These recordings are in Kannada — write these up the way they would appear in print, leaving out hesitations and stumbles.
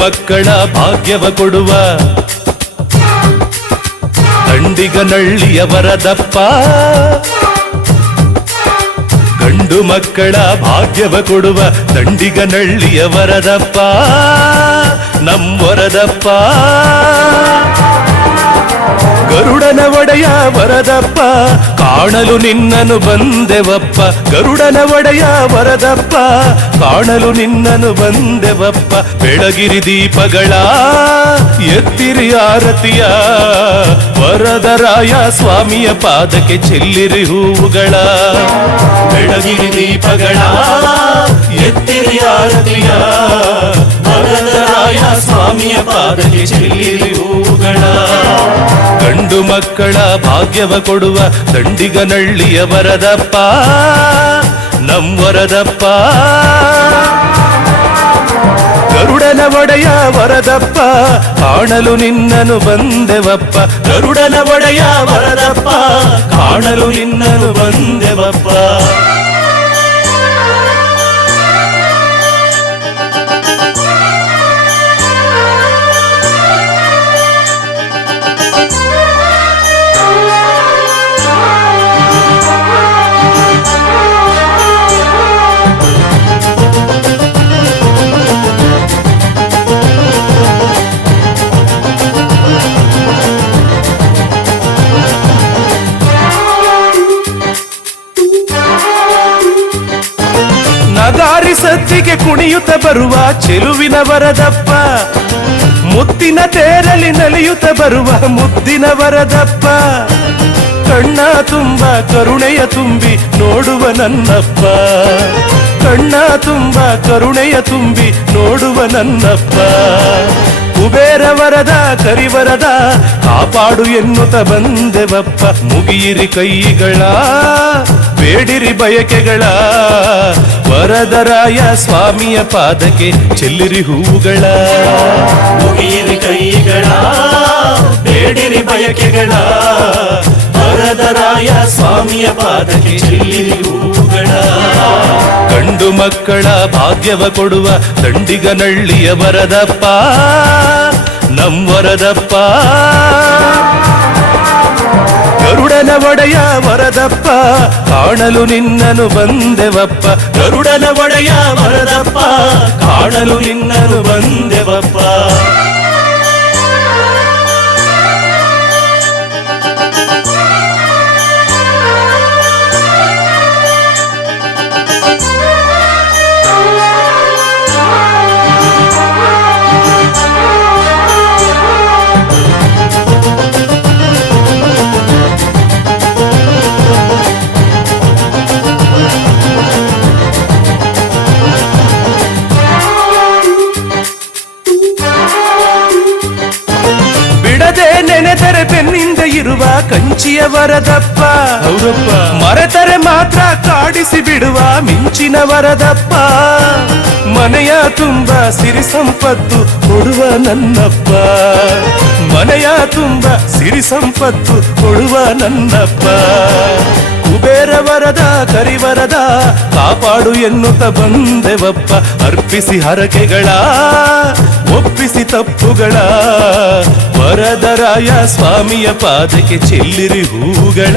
ಮಕ್ಕಳ ಭಾಗ್ಯವ ಕೊಡುವ ದಂಡಿಗನಳ್ಳಿಯ ವರದಪ್ಪ. ಗಂಡು ಮಕ್ಕಳ ಭಾಗ್ಯವ ಕೊಡುವ ದಂಡಿಗನಳ್ಳಿಯ ವರದಪ್ಪ, ನಮ್ಮೊರದಪ್ಪ. ಗರುಡನ ಒಡೆಯ ವರದಪ್ಪ, ಕಾಣಲು ನಿನ್ನನು ಬಂದೆವಪ್ಪ. ಗರುಡನ ಒಡೆಯ ವರದಪ್ಪ, ಕಾಣಲು ನಿನ್ನನು ಬಂದೆವಪ್ಪ. ಬೆಳಗಿರಿ ದೀಪಗಳ ಎತ್ತಿರಿ ಆರತಿಯ, ವರದರಾಯ ಸ್ವಾಮಿಯ ಪಾದಕ್ಕೆ ಚೆಲ್ಲಿರಿ ಹೂವುಗಳ. ಬೆಳಗಿರಿ ದೀಪಗಳ ಎತ್ತಿರಿ ಆರತಿಯ, ವರದರಾಯ ಸ್ವಾಮಿಯ ಪಾದಕ್ಕೆ ಚೆಲ್ಲಿರಿ ಹೂವುಗಳ. ಗಂಡು ಮಕ್ಕಳ ಭಾಗ್ಯವ ಕೊಡುವ ದಂಡಿಗನಳ್ಳಿಯ ವರದಪ್ಪ, ನಮ್ಮೊರದಪ್ಪ. ಗರುಡನ ಒಡೆಯ ವರದಪ್ಪ, ಕಾಣಲು ನಿನ್ನನು ಬಂದೆವಪ್ಪ. ಗರುಡನ ಒಡೆಯ ವರದಪ್ಪ, ಕಾಣಲು ನಿನ್ನನು ಬಂದೆವಪ್ಪ. ನಗಾರಿ ಸದ್ದಿಗೆ ಕುಣಿಯುತ್ತ ಬರುವ ಚೆಲುವಿನ ವರದಪ್ಪ, ಮುತ್ತಿನ ತೇರಲಿ ನಲಿಯುತ್ತ ಬರುವ ಮುದ್ದಿನ ವರದಪ್ಪ. ಕಣ್ಣ ತುಂಬ ಕರುಣೆಯ ತುಂಬಿ ನೋಡುವ ನನ್ನಪ್ಪ, ಕಣ್ಣ ತುಂಬ ಕರುಣೆಯ ತುಂಬಿ ನೋಡುವ ನನ್ನಪ್ಪ. ಕುಬೇರ ವರದ ಕರಿವರದ ಕಾಪಾಡು ಎನ್ನುತ್ತ ಬಂದೆವಪ್ಪ. ಮುಗಿಯಿರಿ ಕೈಗಳ ಬೇಡಿರಿ ಬಯಕೆಗಳ, ವರದರಾಯ ಸ್ವಾಮಿಯ ಪಾದಕ್ಕೆ ಚೆಲ್ಲಿರಿ ಹೂವುಗಳ. ಮುಗಿಯಿರಿ ಕೈಗಳ ಬೇಡಿರಿ ಬಯಕೆಗಳ, ವರದರಾಯ ಸ್ವಾಮಿಯ ಪಾದಕ್ಕೆ ಚೆಲ್ಲಿರಿ ಹೂವುಗಳ. ಗಂಡು ಮಕ್ಕಳ ಭಾಗ್ಯವ ಕೊಡುವ ದಂಡಿಗನಳ್ಳಿಯ ವರದಪ್ಪ, ನಮ್ಮೊರದಪ್ಪ. ಗರುಡನ ಒಡೆಯ ವರದಪ್ಪ, ಕಾಣಲು ನಿನ್ನನು ಬಂದೆವಪ್ಪ. ಗರುಡನ ಒಡೆಯ ವರದಪ್ಪ, ಕಾಣಲು ನಿನ್ನನು ಬಂದೆವಪ್ಪ. ನೆನೆದರೆ ಬೆನ್ನಿಂದ ಇರುವ ಕಂಚಿಯ ವರದಪ್ಪ, ಹೌದಪ್ಪ. ಮರೆತರೆ ಮಾತ್ರ ಕಾಡಿಸಿ ಬಿಡುವ ಮಿಂಚಿನ ವರದಪ್ಪ. ಮನೆಯ ತುಂಬ ಸಿರಿ ಸಂಪತ್ತು ಕೊಡುವ ನನ್ನಪ್ಪ, ಮನೆಯ ತುಂಬ ಸಿರಿ ಸಂಪತ್ತು ಕೊಡುವ ನನ್ನಪ್ಪ. ಕುಬೇರ ವರದ ಕರಿವರದ ಕಾಪಾಡು ಎನ್ನುತ್ತ ಬಂದೆವಪ್ಪ. ಅರ್ಪಿಸಿ ಹರಕೆಗಳ ಒಪ್ಪಿಸಿ ತಪ್ಪುಗಳ, ವರದರಾಯ ಸ್ವಾಮಿಯ ಪಾದಕ್ಕೆ ಚೆಲ್ಲಿರಿ ಹೂಗಳ.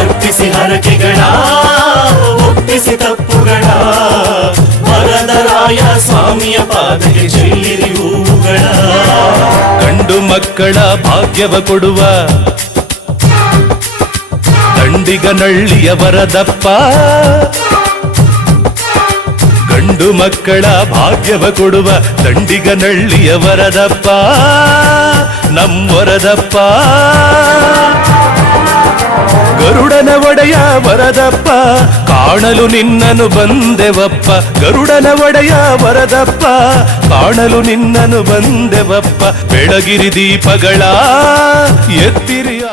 ಅರ್ಪಿಸಿ ಹರಕೆಗಳ ಒಪ್ಪಿಸಿ ತಪ್ಪುಗಳ, ವರದರಾಯ ಸ್ವಾಮಿಯ ಪಾದಕ್ಕೆ ಚೆಲ್ಲಿರಿ ಹೂಗಳ. ಗಂಡು ಮಕ್ಕಳ ಭಾಗ್ಯವ ಕೊಡುವ ದಂಡಿಗನಳ್ಳಿಯ ವರದಪ್ಪ, ಗಂಡು ಮಕ್ಕಳ ಭಾಗ್ಯವ ಕೊಡುವ ದಂಡಿಗನಳ್ಳಿಯ ವರದಪ್ಪ, ನಮ್ಮೊರದಪ್ಪ. ಗರುಡನ ಒಡೆಯ ವರದಪ್ಪ, ಕಾಣಲು ನಿನ್ನನು ಬಂದೆವಪ್ಪ. ಗರುಡನ ಒಡೆಯ ವರದಪ್ಪ, ಕಾಣಲು ನಿನ್ನನು ಬಂದೆವಪ್ಪ. ಬೆಳಗಿರಿ ದೀಪಗಳ ಎತ್ತಿರಿಯ